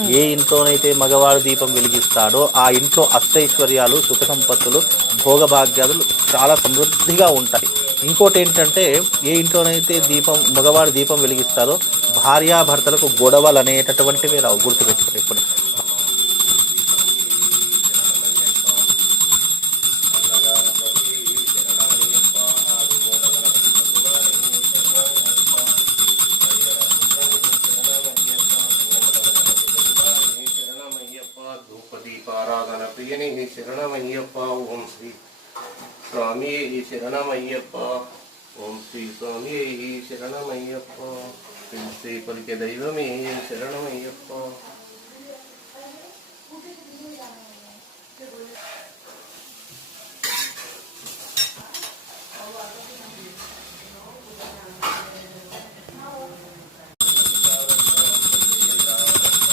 ఏ ఇంట్లోనైతే మగవాడు దీపం వెలిగిస్తాడో ఆ ఇంట్లో అష్టైశ్వర్యాలు, సుఖ సంపత్తులు, భోగభాగ్యాలు చాలా సమృద్ధిగా ఉంటాయి. ఇంకోటి ఏంటంటే, ఏ ఇంట్లోనైతే మగవాడు దీపం వెలిగిస్తారో భార్యాభర్తలకు గొడవలు అనేటటువంటివి రావు. గుర్తుపెట్టుకోండి ఇప్పుడు. ధూపదీపారాధన ప్రియని శరణమయ్యప్ప. ఓం శ్రీ స్వామి శరణమయ్యప్ప. ఓం శ్రీ స్వామి శరణమయ్యప్ప. శ్రీ పలికే దైవమే శరణమయ్యప్ప.